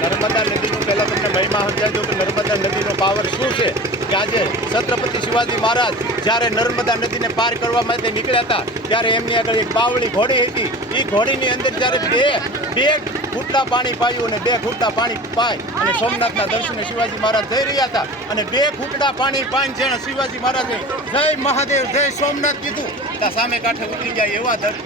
નર્મદા નદીનું પહેલાં તમને મહિમા સમજાવજો કે નર્મદા નદીનો પાવર શું છે કે આજે છત્રપતિ શિવાજી મહારાજ જ્યારે નર્મદા નદીને પાર કરવા માટે નીકળ્યા હતા ત્યારે એમની આગળ એક બાવળી ઘોડી હતી. એ ઘોડીની અંદર જ્યારે બે ઘૂંટડા પાણી પાયું અને 2 ઘૂંટડા પાણી પાય અને સોમનાથના દર્શને શિવાજી મહારાજ જઈ રહ્યા હતા અને 2 ઘૂંટડા પાણી પાઈને જેણે શિવાજી મહારાજે જય મહાદેવ જય સોમનાથ કીધું ત્યાં સામે કાંઠે ઉતરી જાય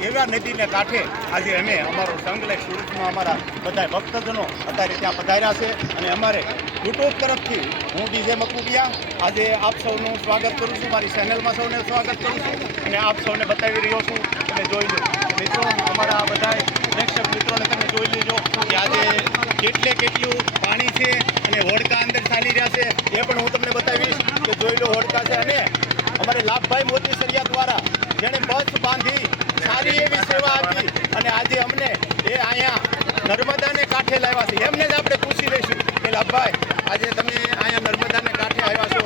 એવા નદીને કાંઠે આજે અમે અમારો સંઘ સુરતમાં અમારા બધા ભક્તજનો અત્યારે ત્યાં પધાર્યા છે અને અમારે યુટ્યુબ તરફથી હું ડીજે મકુડિયા આજે આપ સૌનું સ્વાગત કરું છું. મારી ચેનલમાં સૌને સ્વાગત કરું છું અને આપ સૌને બતાવી રહ્યો છું. તમે જોઈ લો મિત્રો, અમારા આ બધા પ્રેક્ષક મિત્રોને તમે જોઈ લેજો કે આજે કેટલું પાણી છે અને હોડકા અંદર ચાલી રહ્યા છે એ પણ હું તમને બતાવીશ કે જોઈ લો હોડકા છે. અને અમારે લાભભાઈ મોતીસરિયા દ્વારા જેણે બસ બાંધી સારી એવી સેવા આપી અને આજે અમને એ અહીંયા નર્મદાને કાંઠે લાવ્યા છે. એમને જ આપણે પૂછી લઈશું કે લાભભાઈ આજે તમે અહીંયા નર્મદાને કાંઠે આવ્યા છો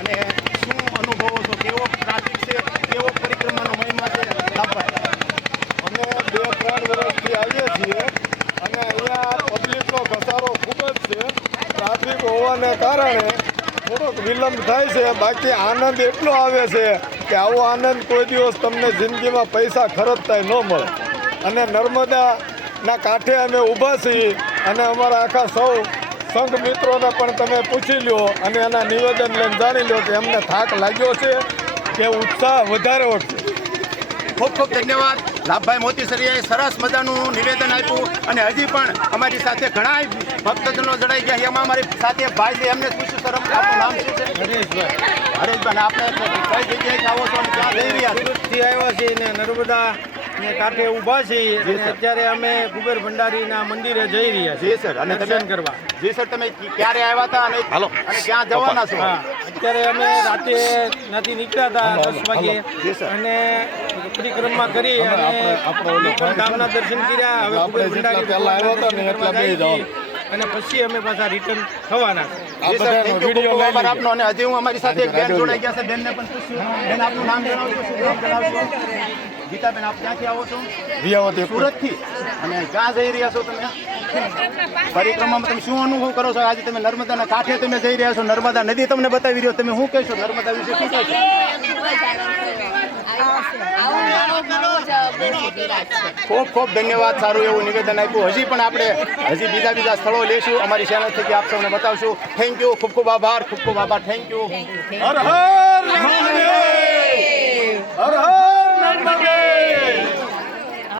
અને શું અનુભવો છો, કેવો ટ્રાફિક છે, કેવો પરિક્રમાનો મહિમા છે લાભભાઈ? અમે 2-3 વર્ષથી આવીએ છીએ અને અહીંયા પબ્લિકનો ઘસારો ખૂબ જ છે. ટ્રાફિક હોવાને કારણે થોડોક વિલંબ થાય છે. બાકી આનંદ એટલો આવે છે કે આવો આનંદ કોઈ દિવસ તમને જિંદગીમાં પૈસા ખર્ચતાય ન મળે. અને નર્મદાના કાંઠે અમે ઊભા છીએ અને અમારા આખા સૌ સંઘ મિત્રોને પણ તમે પૂછી લો અને એના નિવેદન લઈને જાણી લો કે એમને થાક લાગ્યો છે કે ઉત્સાહ વધારે વધશે. ખૂબ ખૂબ ધન્યવાદ. લાભભાઈ મોતીસરિયાએ સરસ મજાનું નિવેદન આપ્યું અને હજી પણ અમારી સાથે ઘણા ભક્તજનો જોડાઈ ગયા. એમાં અમારી સાથે ભાઈ છે, એમને પૂછ્યું સર આપનું નામ શું છે? હરેશભાઈ. આપણે કઈ જગ્યાએ આવો છો અને ક્યાં જઈ રહ્યા છો? સુરતથી આવ્યા છીએ ને નર્મદા ને કાંઠે ઊભા છીએ અને અત્યારે અમે કુબેર ભંડારીના મંદિરે જઈ રહ્યા છીએ. જી સર. અને દર્શન કરવા. જી સર, તમે ક્યારે આવ્યા હતા અને ક્યાં જવાના છો? અત્યારે અમે રાતે નથી નીકળ્યા હતા 10 વાગે અને પરિક્રમા કરી અને ધામના દર્શન કર્યા. હવે કુબેર ભંડારી પહેલા આવ્યા હતા ને એટલે બે જાવ અને પછી અમે પાછા રિટર્ન થવાના છે. આપનો અને હજી હું અમારી સાથે એક બેન જોડાઈ ગયા છે. બેનને પણ પૂછ્યું. બેન આપનું નામ જણાવજો. શું નામ જણાવજો? ગીતાબેન, આપ ક્યાંથી આવો છો? વિયાવતી સુરતથી. અને ક્યાં જઈ રહ્યા છો તમે? પરિક્રમામાં તમે શું અનુભવ કરો છો? આજે તમે નર્મદાના કાંઠે તમે જઈ રહ્યા છો, નર્મદા નદી તમને બતાવી રહ્યો, તમે શું કહેશો નર્મદા વિશે? શું કહેશો? ખૂબ ખૂબ ધન્યવાદ. સારું એવું નિવેદન આપ્યું. હજી પણ આપણે બીજા સ્થળો લેશું. અમારી ચેનલ થકી આપ સૌને બતાવશું. Thank you. ખૂબ ખૂબ આભાર. Thank you. હર હર